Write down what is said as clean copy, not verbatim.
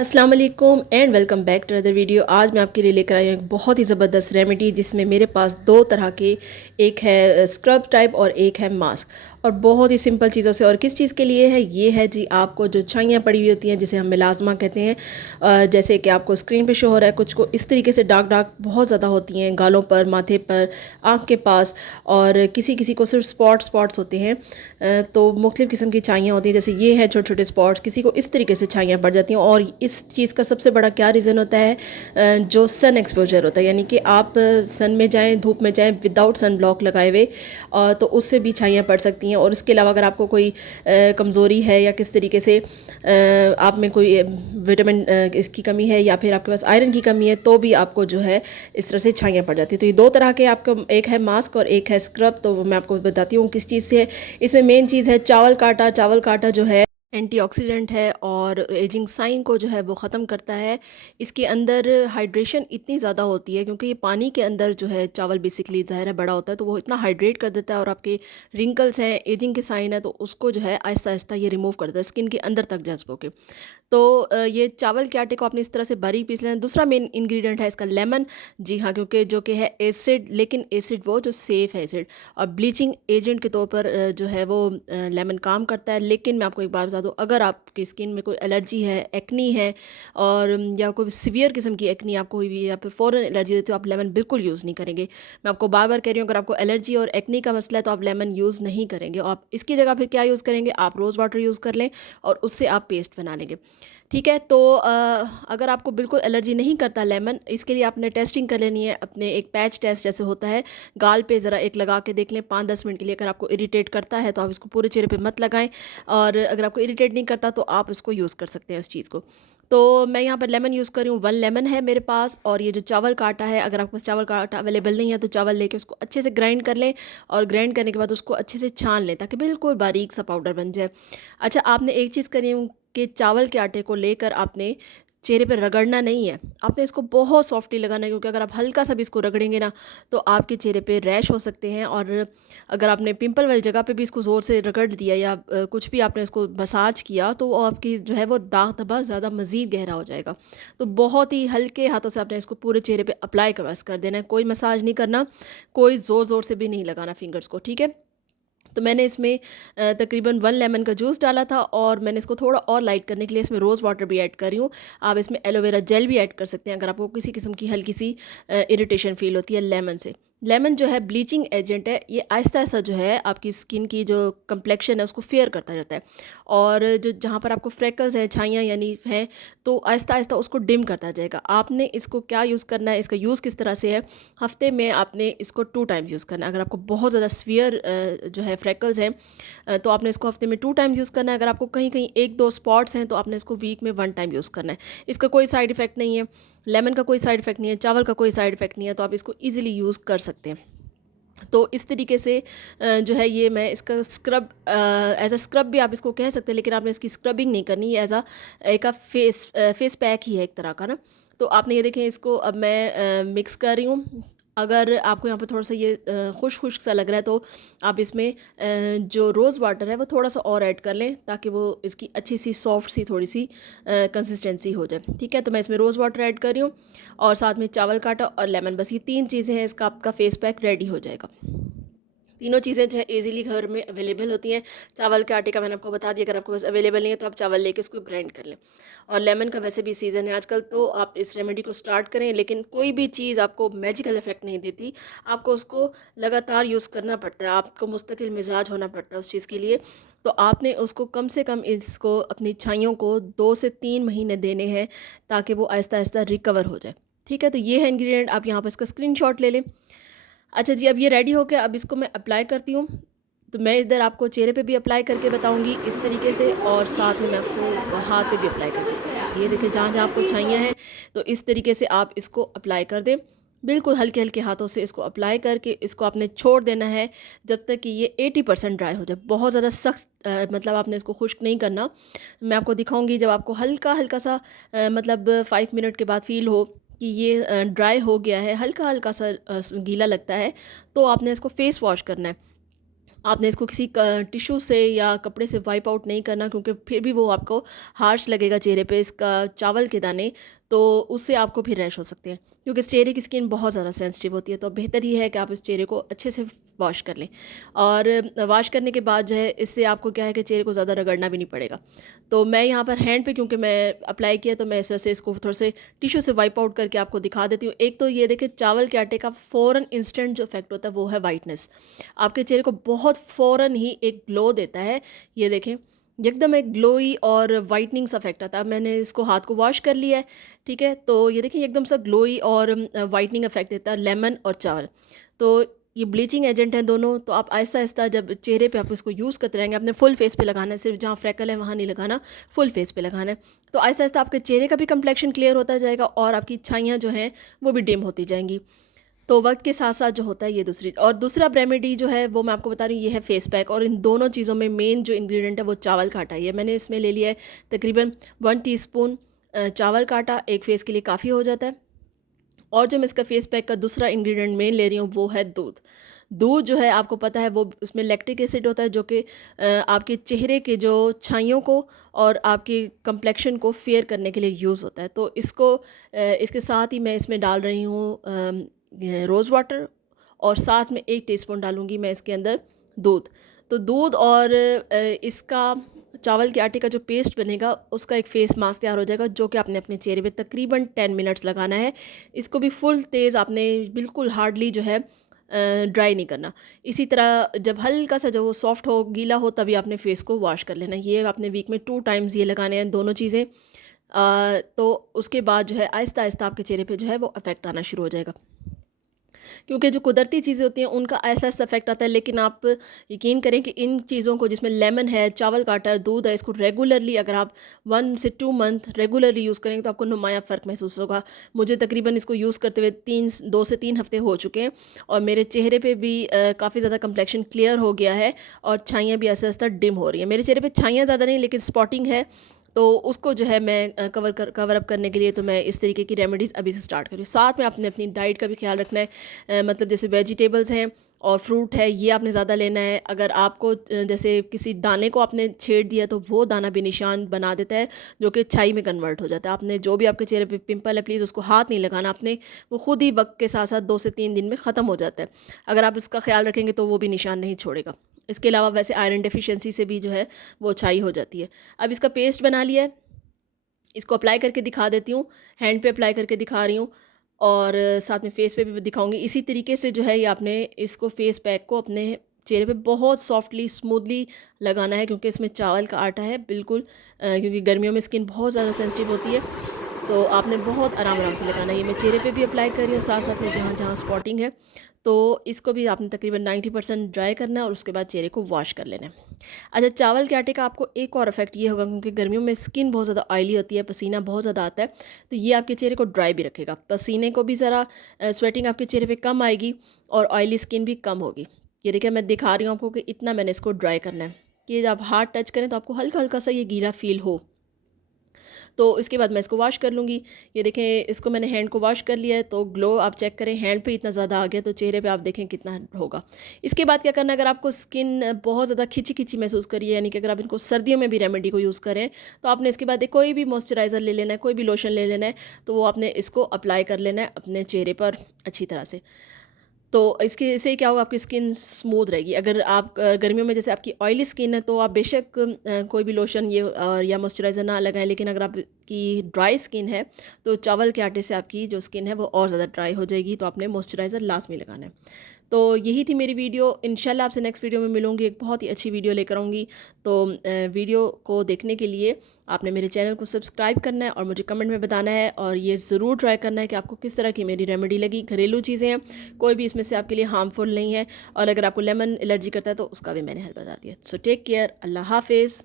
अस्सलाम वालेकुम and welcome back to other video. आज मैं आपके लिए लेकर आई हूँ एक बहुत ही ज़बरदस्त रेमेडी जिसमें मेरे पास दो तरह के, एक है स्क्रब टाइप और एक है मास्क, और बहुत ही सिंपल चीज़ों से। और किस चीज़ के लिए है ये है जी, आपको जो छाइयाँ पड़ी हुई होती हैं जिसे हम मिलाजमा कहते हैं, जैसे कि आपको स्क्रीन पे शो हो रहा है, कुछ को इस तरीके से डार्क डार्क बहुत ज़्यादा होती हैं गालों पर, माथे पर, आँख के पास, और किसी किसी को सिर्फ स्पॉट्स होते हैं। तो मुख्तलिफ़ किस्म की छाइयाँ होती हैं, जैसे ये है छोटे छोटे स्पॉट्स, किसी को इस तरीके से छाइयाँ पड़ जाती हैं। और इस चीज़ का सबसे बड़ा क्या रीज़न होता है, जो सन एक्सपोजर होता है, यानी कि आप सन में जाएं, धूप में जाएं विदाउट सन ब्लॉक लगाए हुए, तो उससे भी छाइयाँ पड़ सकती हैं। और इसके अलावा अगर आपको कोई कमज़ोरी है या किस तरीके से आप में कोई विटामिन इसकी कमी है, या फिर आपके पास आयरन की कमी है, तो भी आपको जो है इस तरह से छाइयाँ पड़ जाती है। तो ये दो तरह के आपको, एक है मास्क और एक है स्क्रब। तो मैं आपको बताती हूँ किस चीज़ से है। इसमें मेन चीज़ है चावल का आटा। चावल का आटा जो है एंटीऑक्सीडेंट है और एजिंग साइन को जो है वो ख़त्म करता है। इसके अंदर हाइड्रेशन इतनी ज़्यादा होती है, क्योंकि ये पानी के अंदर जो है चावल बेसिकली ज़ाहिर है बड़ा होता है, तो वो इतना हाइड्रेट कर देता है, और आपके रिंकल्स हैं, एजिंग के साइन है, तो उसको जो है आहिस्ता आहिस्ता ये रिमूव कर देता है स्किन के अंदर तक जज्ब होके। तो ये चावल के आटे को आपने इस तरह से बारीक पीस लेना। दूसरा मेन इंग्रेडिएंट है इसका लेमन। जी हाँ, क्योंकि जो कि है एसिड, लेकिन एसिड वो जो सेफ़ है एसिड, और ब्लीचिंग एजेंट के तौर पर जो है वो लेमन काम करता है। लेकिन मैं आपको एक बात बता दूँ, अगर आपकी स्किन में कोई एलर्जी है, एक्नी है, और या कोई सीवियर किस्म की एक्नी आपको हुई हुई है, या फिर फ़ौरन एलर्जी होती है, तो आप लेमन बिल्कुल यूज़ नहीं करेंगे। मैं आपको बार बार कह रही हूँ, अगर आपको एलर्जी और एक्नी का मसला है तो आप लेमन यूज़ नहीं करेंगे। और आप इसकी जगह फिर क्या यूज़ करेंगे, आप रोज़ वाटर यूज़ कर लें और उससे आप पेस्ट बना लेंगे। ठीक है। तो अगर आपको बिल्कुल एलर्जी नहीं करता लेमन, इसके लिए आपने टेस्टिंग कर लेनी है अपने, एक पैच टेस्ट जैसे होता है, गाल पे ज़रा एक लगा के देख लें 5-10 मिनट के लिए। अगर आपको इरिटेट करता है तो आप इसको पूरे चेहरे पे मत लगाएं, और अगर आपको इरिटेट नहीं करता तो आप इसको यूज़ कर सकते हैं इस चीज़ को। तो मैं यहाँ पर लेमन यूज़ कर रही हूँ, 1 लेमन है मेरे पास। और ये जो चावल का आटा है, अगर आपके पास चावल का आटा अवेलेबल नहीं है तो चावल लेके उसको अच्छे से ग्राइंड कर लें, और ग्राइंड करने के बाद उसको अच्छे से छान लें ताकि बिल्कुल बारीक सा पाउडर बन जाए। अच्छा, आपने एक चीज़ करी कि चावल के आटे को लेकर आपने चेहरे पे रगड़ना नहीं है, आपने इसको बहुत सॉफ्टली लगाना है, क्योंकि अगर आप हल्का सा भी इसको रगड़ेंगे ना तो आपके चेहरे पे रैश हो सकते हैं। और अगर आपने पिंपल वाली जगह पे भी इसको ज़ोर से रगड़ दिया, या कुछ भी आपने इसको मसाज किया, तो वो आपकी जो है वो दाग धब्बा ज़्यादा मज़ीद गहरा हो जाएगा। तो बहुत ही हल्के हाथों से आपने इसको पूरे चेहरे पे अप्लाई कर देना है, कोई मसाज नहीं करना, कोई ज़ोर ज़ोर से भी नहीं लगाना फिंगर्स को। ठीक है। तो मैंने इसमें तकरीबन 1 लेमन का जूस डाला था, और मैंने इसको थोड़ा और लाइट करने के लिए इसमें रोज़ वाटर भी ऐड कर रही हूँ। आप इसमें एलोवेरा जेल भी ऐड कर सकते हैं अगर आपको किसी किस्म की हल्की सी इरिटेशन फ़ील होती है लेमन से। लेमन जो है ब्लीचिंग एजेंट है, ये आहिस्ता-आहिस्ता जो है आपकी स्किन की जो कम्प्लेक्शन है उसको फेयर करता जाता है, और जो जहाँ पर आपको फ्रेकल्स हैं, छाइयाँ यानी हैं, तो आहिस्ता-आहिस्ता उसको डिम करता जाएगा। आपने इसको क्या यूज़ करना है, इसका यूज़ किस तरह से है, हफ़्ते में आपने इसको 2 टाइम्स यूज़ करना है। अगर आपको बहुत ज़्यादा सीवियर जो है फ्रेकल्स हैं, तो आपने इसको हफ़्ते में 2 टाइम्स यूज़ करना है। अगर आपको कहीं-कहीं 1-2 स्पॉट्स हैं तो आपने इसको वीक में 1 टाइम यूज़ करना है। इसका कोई साइड इफ़ेक्ट नहीं है, लेमन का कोई साइड इफ़ेक्ट नहीं है, चावल का कोई साइड इफ़ेक्ट नहीं है, तो आप इसको ईज़िली यूज़ कर सकते हैं। तो इस तरीके से जो है ये मैं इसका स्क्रब, एज़ अ स्क्रब भी आप इसको कह सकते हैं, लेकिन आपने इसकी स्क्रबिंग नहीं करनी है, एज़ अ एक फेस पैक ही है एक तरह का ना। तो आपने ये देखें, इसको अब मैं मिक्स कर रही हूँ। अगर आपको यहाँ पे थोड़ा-सा ये खुश्क-खुश्क सा लग रहा है, तो आप इसमें जो रोज़ वाटर है वो थोड़ा-सा और ऐड कर लें, ताकि वो इसकी अच्छी-सी सॉफ्ट-सी थोड़ी-सी कंसिस्टेंसी हो जाए। ठीक है, तो मैं इसमें रोज़ वाटर ऐड कर रही हूँ, और साथ में चावल का आटा और लेमन, बस ये 3 चीज़ें हैं, इसका आपका फेस पैक रेडी हो जाएगा। तीनों चीज़ें जो है ईज़िली घर में अवेलेबल होती हैं। चावल के आटे का मैंने आपको बता दिया, अगर आपके पास अवेलेबल नहीं है तो आप चावल लेके उसको ग्राइंड कर लें। और लेमन का वैसे भी सीज़न है आजकल, तो आप इस रेमेडी को स्टार्ट करें, लेकिन कोई भी चीज़ आपको मैजिकल इफ़ेक्ट नहीं देती, आपको उसको लगातार यूज़ करना पड़ता है, आपको मुस्तकिल मिजाज होना पड़ता है उस चीज़ के लिए। तो आपने उसको कम से कम, इसको अपनी छाइयों को 2 से 3 महीने देने हैं, ताकि वो आहिस्ता-आहिस्ता रिकवर हो जाए। ठीक है, तो ये है इंग्रीडिएंट, आप यहाँ पर इसका स्क्रीनशॉट ले लें। अच्छा जी, अब ये रेडी हो गया, अब इसको मैं अप्लाई करती हूँ। तो मैं इधर आपको चेहरे पे भी अप्लाई करके बताऊँगी इस तरीके से, और साथ में मैं आपको हाथ पे भी अप्लाई करके बताऊँगी। ये देखिए, जहाँ-जहाँ आपको छाइयाँ हैं, तो इस तरीके से आप इसको अप्लाई कर दें। बिल्कुल हल्के-हल्के हाथों से इसको अप्लाई करके इसको आपने छोड़ देना है जब तक कि ये 80% ड्राई हो जाए। बहुत ज़्यादा सख्त मतलब आपने इसको खुश्क नहीं करना। मैं आपको दिखाऊँगी, जब आपको हल्का-हल्का सा मतलब 5 मिनट के बाद फ़ील हो कि ये ड्राई हो गया है, हल्का-हल्का सा गीला लगता है, तो आपने इसको फ़ेस वॉश करना है। आपने इसको किसी टिश्यू से या कपड़े से वाइप आउट नहीं करना, क्योंकि फिर भी वो आपको हार्श लगेगा चेहरे पे इसका चावल के दाने, तो उससे आपको फिर रैश हो सकते हैं, क्योंकि इस चेहरे की स्किन बहुत ज़्यादा सेंसिटिव होती है। तो बेहतर ये है कि आप इस चेहरे को अच्छे से वॉश कर लें, और वॉश करने के बाद जो है इससे आपको क्या है कि चेहरे को ज़्यादा रगड़ना भी नहीं पड़ेगा। तो मैं यहाँ पर हैंड पे क्योंकि मैं अप्लाई किया, तो मैं इस वजह से इसको थोड़े से टिश्यू से वाइप आउट करके आपको दिखा देती हूँ। एक तो ये देखिए, चावल के आटे का फ़ौरन इंस्टेंट जो इफेक्ट होता है वो है वाइटनेस। आपके चेहरे को बहुत फ़ौरन ही एक ग्लो देता है। ये देखें, एकदम एक ग्लोई और वाइटनिंग सा इफेक्ट आता है। अब मैंने इसको हाथ को वॉश कर लिया है, ठीक है, तो ये देखिए एकदम सा ग्लोई और वाइटनिंग इफेक्ट देता है लेमन और चावल। तो ये ब्लीचिंग एजेंट हैं दोनों। तो आप आहिस्ता आहिस्ता जब चेहरे पे आप इसको यूज़ करते रहेंगे, अपने फुल फेस पे लगाना है, सिर्फ जहाँ फ्रैकल है वहाँ नहीं लगाना, फुल फेस पे लगाना है। तो आहिस्ता आहिस्ता आपके चेहरे का भी कम्प्लेक्शन क्लियर होता जाएगा और आपकी छाइयाँ जो हैं वो भी डिम होती जाएंगी। तो वक्त के साथ साथ जो होता है ये दूसरा रेमेडी जो है वो मैं आपको बता रही हूँ, ये है फेस पैक। और इन दोनों चीज़ों में मेन जो इंग्रेडिएंट है वो चावल का आटा ही है। मैंने इसमें ले लिया है तकरीबन 1 टीस्पून चावल का आटा, एक फेस के लिए काफ़ी हो जाता है। और जो मैं इसका फेस पैक का दूसरा इंग्रेडिएंट मेन ले रही हूँ वो है दूध। दूध जो है आपको पता है वो उसमें लैक्टिक एसिड होता है, जो कि आपके चेहरे के जो छाइयों को और आपके कंप्लेक्शन को फेयर करने के लिए यूज़ होता है। तो इसको इसके साथ ही मैं इसमें डाल रही हूँ रोज़ वाटर, और साथ में 1 टीस्पून डालूँगी मैं इसके अंदर दूध। तो दूध और इसका चावल के आटे का जो पेस्ट बनेगा उसका एक फ़ेस मास्क तैयार हो जाएगा, जो कि आपने अपने चेहरे पे तकरीबन 10 मिनट्स लगाना है। इसको भी फुल तेज़ आपने बिल्कुल हार्डली जो है ड्राई नहीं करना। इसी तरह जब हल्का सा जब वो सॉफ्ट हो, गीला हो, तभी आपने फ़ेस को वॉश कर लेना। ये आपने वीक में 2 टाइम्स ये लगाने हैं दोनों चीज़ें। तो उसके बाद जो है आहिस्ता आहिस्ता आपके चेहरे पे जो है वो इफ़ेक्ट आना शुरू हो जाएगा, क्योंकि जो कुदरती चीज़ें होती हैं उनका ऐसा ऐसा इफेक्ट आता है। लेकिन आप यकीन करें कि इन चीज़ों को, जिसमें लेमन है, चावल का आटा है, दूध है, इसको रेगुलरली अगर आप 1 से 2 मंथ रेगुलरली यूज़ करेंगे तो आपको नुमाया फ़र्क महसूस होगा। मुझे तकरीबन इसको यूज़ करते हुए 2 से 3 हफ़्ते हो चुके हैं, और मेरे चेहरे पे भी काफ़ी ज़्यादा कम्प्लेक्शन क्लियर हो गया है, और छाइयाँ भी आहिस्ता आहिस्ता डिम हो रही हैं। मेरे चेहरे पे छाइयाँ ज़्यादा नहीं, लेकिन स्पॉटिंग है, तो उसको जो है मैं कवर अप करने के लिए तो मैं इस तरीके की रेमेडीज़ अभी से स्टार्ट कर रही हूँ। साथ में आपने अपनी डाइट का भी ख्याल रखना है। मतलब जैसे वेजिटेबल्स हैं और फ्रूट है, ये आपने ज़्यादा लेना है। अगर आपको जैसे किसी दाने को आपने छेड़ दिया तो वो दाना भी निशान बना देता है, जो कि छाई में कन्वर्ट हो जाता है। आपने जो भी आपके चेहरे पे पिंपल है, प्लीज़ उसको हाथ नहीं लगाना आपने, वो खुद ही वक्त के साथ साथ 2 से 3 दिन में ख़त्म हो जाता है। अगर आप इसका ख्याल रखेंगे तो वो भी निशान नहीं छोड़ेगा। इसके अलावा वैसे आयरन डेफिशिएंसी से भी जो है वो छाई हो जाती है। अब इसका पेस्ट बना लिया है, इसको अप्लाई करके दिखा देती हूँ। हैंड पे अप्लाई करके दिखा रही हूँ, और साथ में फेस पे भी दिखाऊंगी। इसी तरीके से जो है ये आपने इसको फेस पैक को अपने चेहरे पे बहुत सॉफ्टली स्मूथली लगाना है, क्योंकि इसमें चावल का आटा है बिल्कुल। क्योंकि गर्मियों में स्किन बहुत ज़्यादा सेंसिटिव होती है, तो आपने बहुत आराम आराम से लगाना है। ये मैं चेहरे पे भी अप्लाई कर रही हूँ, साथ साथ में जहाँ जहाँ स्पॉटिंग है। तो इसको भी आपने तकरीबन 90% ड्राई करना है, और उसके बाद चेहरे को वॉश कर लेना है। अच्छा, चावल के आटे का आपको एक और इफेक्ट ये होगा, क्योंकि गर्मियों में स्किन बहुत ज़्यादा ऑयली होती है, पसीना बहुत ज़्यादा आता है, तो ये आपके चेहरे को ड्राई भी रखेगा। पसीने को भी ज़रा स्वेटिंग आपके चेहरे पे कम आएगी, और ऑयली स्किन भी कम होगी। ये देखिए मैं दिखा रही हूँ आपको कि इतना मैंने इसको ड्राई करना है कि जब हाथ टच करें तो आपको हल्का हल्का सा ये गीला फील हो। तो इसके बाद मैं इसको वॉश कर लूँगी। ये देखें, इसको मैंने हैंड को वॉश कर लिया है, तो ग्लो आप चेक करें, हैंड पे इतना ज़्यादा आ गया, तो चेहरे पे आप देखें कितना होगा। इसके बाद क्या करना है, अगर आपको स्किन बहुत ज़्यादा खिंची खिंची महसूस करिए, यानी कि अगर आप इनको सर्दियों में भी रेमेडी को यूज़ करें, तो आपने इसके बाद कोई भी मॉइस्चराइज़र ले लेना है, कोई भी लोशन ले लेना है, तो वो आपने इसको अप्लाई कर लेना है अपने चेहरे पर अच्छी तरह से। तो इसके से क्या होगा, आपकी स्किन स्मूथ रहेगी। अगर आप गर्मियों में जैसे आपकी ऑयली स्किन है, तो आप बेशक कोई भी लोशन ये या मॉइस्चराइज़र ना लगाएं। लेकिन अगर आपकी ड्राई स्किन है, तो चावल के आटे से आपकी जो स्किन है वो और ज़्यादा ड्राई हो जाएगी, तो आपने मॉइस्चराइज़र लास्ट में लगाना है। तो यही थी मेरी वीडियो। इंशाल्लाह आपसे नेक्स्ट वीडियो में मिलूँगी, एक बहुत ही अच्छी वीडियो लेकर आऊँगी। तो वीडियो को देखने के लिए आपने मेरे चैनल को सब्सक्राइब करना है, और मुझे कमेंट में बताना है, और ये ज़रूर ट्राई करना है कि आपको किस तरह की मेरी रेमेडी लगी। घरेलू चीज़ें हैं, कोई भी इसमें से आपके लिए हार्मफुल नहीं है, और अगर आपको लेमन एलर्जी करता है तो उसका भी मैंने हल बता दिया। सो टेक केयर, अल्लाह हाफिज़।